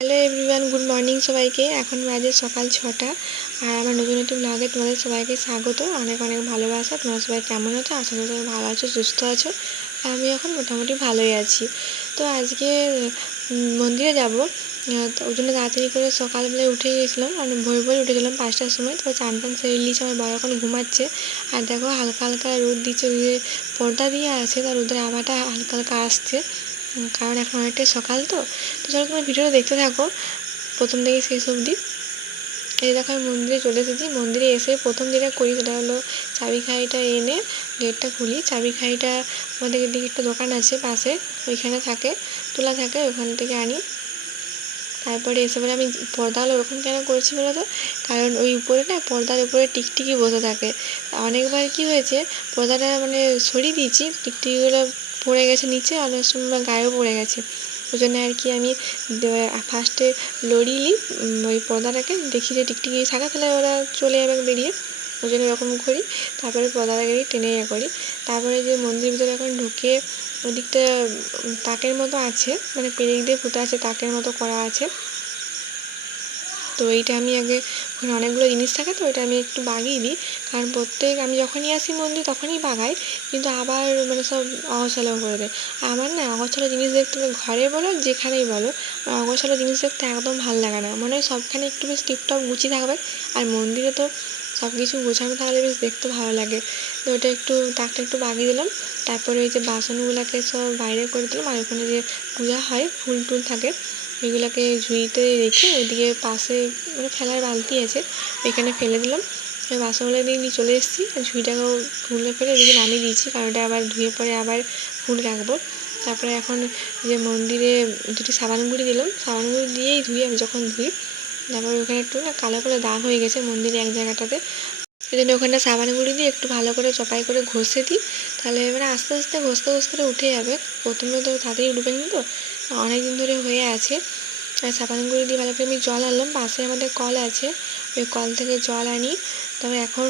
Hello everyone, good morning সবাইকে। এখন বাজে সকাল 6টা আর আমার নতুন একটি ব্লগে তোমাদের সবাইকে স্বাগত। অনেক অনেক ভালোবাসা। তোমরা সবাই কেমন আছো? আশা করি সবাই ভালো আছো, সুস্থ আছো। আমি এখন মোটামুটি ভালোই আছি। তো আজকে মন্দিরে যাব, তো ওই জন্য তাড়াতাড়ি করে সকালবেলায় উঠে গেছিলাম, মানে ভোর ভোর উঠে গেলাম 5টার সময়। তো চান টান সেরে নিয়েছি, আমার বড় এখন ঘুমাচ্ছে। আর দেখো হালকা হালকা রোদ দিচ্ছে, ওই যে পর্দা দিয়ে আছে তার রোদের আভাটা হালকা হালকা আসছে, কারণ এখন অনেকটাই সকাল। তো চলো তোমার ভিডিওটা দেখতে থাকো প্রথম থেকে শেষ অবধি। এই দেখো আমি মন্দিরে চলে এসেছি। মন্দিরে এসে প্রথম যেটা করি সেটা হলো চাবি খাইটা এনে গেটটা খুলি। চাবি খাইটা আমাদের দিকে একটা দোকান আছে পাশে, ওইখানে থাকে, তোলা থাকে, ওখান থেকে আনি। তারপরে এসে পরে আমি পর্দাগুলো ওরকম কেন করছি বলো তো, কারণ ওই উপরে না, পর্দার উপরে টিকটিকি বসে থাকে। অনেকবার কি হয়েছে, পর্দাটা মানে সরিয়ে দিয়েছি, টিকটিকিগুলো পড়ে গেছে নিচে, অনেক সময় গায়েও পড়ে গেছে। ওই জন্য আর কি আমি ফার্স্টে লড়িয়ে ওই পর্দাটাকে দেখি যে টিকটিকি থাকে, তাহলে ওরা চলে যাবে বেরিয়ে। ওই জন্য এরকম করি। তারপরে পর্দাটাকে টেনে করি। তারপরে যে মন্দিরের ভিতরে এখন ঢুকে ওদিকটা তাকের মতো আছে, মানে পেরেক দিয়ে পুঁতে আছে, তাকের মতো করা আছে। তো এইটা আমি আগে, ওখানে অনেকগুলো জিনিস থাকে, তো ওইটা আমি একটু বাগিয়ে দিই। কারণ আমি যখনই আসি মন্দির তখনই বাগাই, কিন্তু আবার মানে সব অগোছালো করে দেয়। আমার না অগোছালো জিনিস দেখতে, ঘরে বলো যেখানেই বলো, অগোছালো জিনিস দেখতে একদম ভালো লাগে না। মনে হয় সবখানে একটু বেশ টিপটপ গুছিয়ে থাকবে। আর মন্দিরে তো সব কিছু গোছানো থাকলে বেশ দেখতে ভালো লাগে। তো ওটা একটু তাকটা একটু বাগিয়ে দিলাম। তারপরে ওই যে বাসনগুলোকে সব বাইরে করে দিলাম। আর ওখানে যে পূজা হয়, ফুল টুল থাকে, এগুলোকে ঝুড়িতে রেখে ওইদিকে পাশে মানে ফেলার বালতি আছে, ওইখানে ফেলে দিলাম। বাসনগুলো নিয়ে চলে এসেছি, ঝুড়িটাকেও তুলে ফেলে এদিকে নামিয়ে দিয়েছি, কারণ ওটা আবার ধুয়ে পরে আবার ফুল রাখবো। তারপরে এখন যে মন্দিরে দুটি সাবান গুঁড়ি দিলাম, সাবান গুঁড়ি দিয়েই ধুই আমি যখন ধুই। তারপরে ওখানে একটু না কালো করে দাগ হয়ে গেছে মন্দিরে এক জায়গাটাতে, সেই জন্য ওখানে সাবান গুঁড়ি দিয়ে একটু ভালো করে চপাই করে ঘষে দিই। তাহলে মানে আস্তে আস্তে ঘষতে ঘষতে উঠে যাবে। প্রথমে তো তাড়াতাড়ি উঠবে না, তো অনেক দিন ধরে হয়ে আছে। আর সাবান গুঁড়ি দিয়ে ভালো করে আমি জল আনলাম, পাশে আমাদের কল আছে, ওই কল থেকে জল আনি। তবে এখন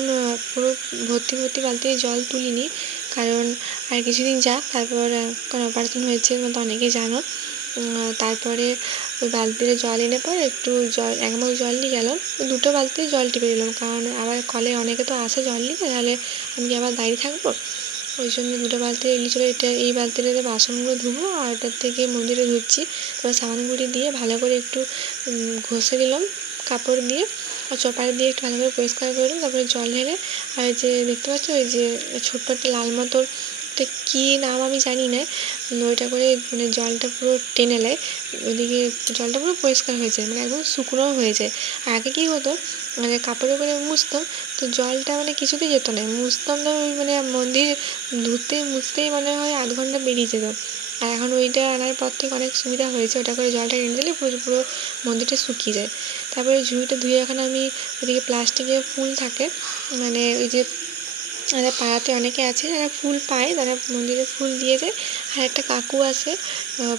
পুরো ভর্তি ভর্তি বালতি জল তুলিনি, কারণ আর কিছুদিন যাক, তারপর কারণ অপারেশন হয়েছে তো অনেকেই জানো। তারপরে ওই বালতিতে জল এনে পর একটু জল, এক মগ জল নিয়ে গেলাম, দুটো বালতি জল টিপে দিলাম, কারণ আবার কলে অনেকে তো আসে জল নিতে, তাহলে আমি কি আবার দাঁড়িয়ে থাকবো। ওই জন্য দুটো বালতি এলি চলে। এই বালতিটাতে বাসনগুলো ধুবো, আর এটার থেকে মন্দিরে ধুচ্ছি। তারপর সাবান গুঁড়ি দিয়ে ভালো করে একটু ঘষে দিলাম কাপড় দিয়ে, আর চপার দিয়ে একটু ভালো করে পরিষ্কার করে দিলাম। তারপরে জল ঢেলে, আর যে দেখতে পাচ্ছ ওই যে ছোট্ট একটা লাল মতো, এটা কী নাম আমি জানি না, ওইটা করে মানে জলটা পুরো টেনে নেয়, ওইদিকে জলটা পুরো পরিষ্কার হয়ে যায়, মানে একদম শুকনোও হয়ে যায়। আর আগে কী হতো, মানে কাপড়ে করে মুছতাম, তো জলটা মানে কিছুতেই যেত না, মুছতাম তো ওই মানে মন্দির ধুতে মুছতেই মনে হয় আধ ঘন্টা বেরিয়ে যেত। আর এখন ওইটা আনার পর থেকে অনেক সুবিধা হয়েছে, ওটা করে জলটা টেনে দিলে পুরো পুরো মন্দিরটা শুকিয়ে যায়। তারপরে ঝুড়িটা ধুয়ে এখন আমি ওইদিকে প্লাস্টিকের ফুল থাকে, মানে ওই যে আমাদের পাড়াতে অনেকে আছে যারা ফুল পায়, তারা মন্দিরে ফুল দিয়ে যায়। আর একটা কাকু আসে,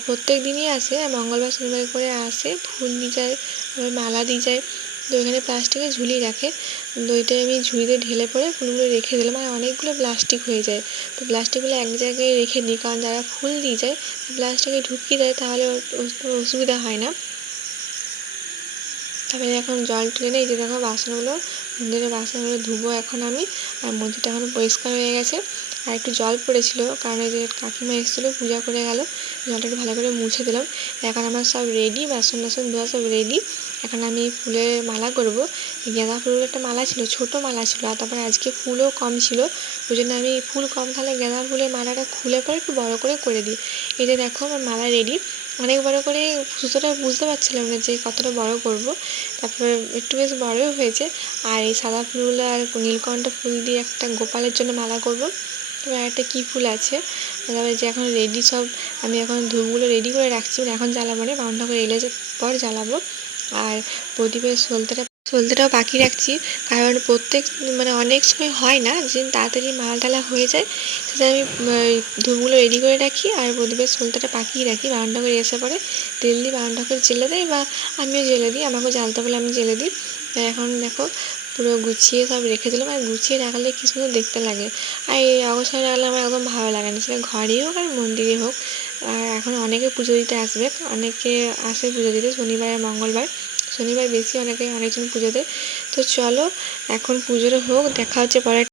প্রত্যেক দিনই আসে, মঙ্গলবার শনিবার করে আসে, ফুল দিয়ে যায়, মালা দিয়ে যায়। তো ওইখানে প্লাস্টিকে ঝুলিয়ে রাখে, তো ওইটাই আমি ঝুড়িতে ঢেলে পরে ফুলগুলো রেখে দিলাম। আর অনেকগুলো প্লাস্টিক হয়ে যায়, তো প্লাস্টিকগুলো এক জায়গায় রেখে দিই, কারণ যারা ফুল দিয়ে যায় প্লাস্টিকে ঢুকিয়ে দেয়, তাহলে অসুবিধা হয় না। তারপরে এখন জল তুলে নেই, যে দেখো বাসনগুলো, মন্দিরের বাসনগুলো ধুবো এখন আমি। আর মন্দিরটা এখন পরিষ্কার হয়ে গেছে। আর একটু জল পড়েছিল, কারণ ওই যে কাকিমা এসেছিলো পূজা করে গেল, জলটা একটু ভালো করে মুছে দিলাম। এখন আমার সব রেডি, বাসন টাসন ধোয়া সব রেডি। এখন আমি ফুলের মালা করব। গাঁদা ফুলের একটা মালা ছিল, ছোটো মালা ছিল, আর তারপরে আজকে ফুলও কম ছিল, ওই জন্য আমি ফুল কম থাকলে গাঁদা ফুলের মালাটা খুলে পরে একটু বড়ো করে দিই। এই যে দেখো আমার মালা রেডি। অনেক বড় করে সুতোটা বুঝতে পারছিলাম না যে কতটা বড় করব, তারপরে একটু বেশ বড়ই হয়েছে। আর এই সাদা ফুলগুলো আর নীলকণ্ঠ ফুল দিয়ে একটা গোপালের জন্য মালা করব। তারপরে একটা কী ফুল আছে, তারপরে যে এখন রেডি সব, আমি এখন ধূপগুলো রেডি করে রাখছি, মানে এখন জ্বালাবো না, বাউনটা করে এলে পর জ্বালাবো। আর প্রদীপের সলতেটাও বাকি রাখছি, কারণ প্রত্যেক মানে অনেক সময় হয় না যে তাড়াতাড়ি মালা টালা হয়ে যায়, সেটা আমি ধূপগুলো রেডি করে রাখি, আর প্রদীপের সলতেটা পাকিয়ে রাখি। বাউনটা করে এসে পরে তেল দিয়ে বাউনটা করে জেলে দেয়, বা আমিও জেলে দিই, আমাকেও জ্বালতে বলে আমি জেলে দিই। এখন দেখো পুরো গুছিয়ে সব রেখে দিলাম। আর গুছিয়ে রাখলে কী সুন্দর দেখতে লাগে। আর এই অগোছালো রাখলে আমার একদম ভালো লাগে না, সেটা ঘরেই হোক আর মন্দিরে হোক। আর এখন অনেকে পুজো দিতে আসবে, অনেকে আসে পুজো দিতে শনিবার আর মঙ্গলবার, শনিবার বেশি অনেকজন পুজো দেয়। তো চলো এখন পুজোটা হোক, দেখা হচ্ছে পরে।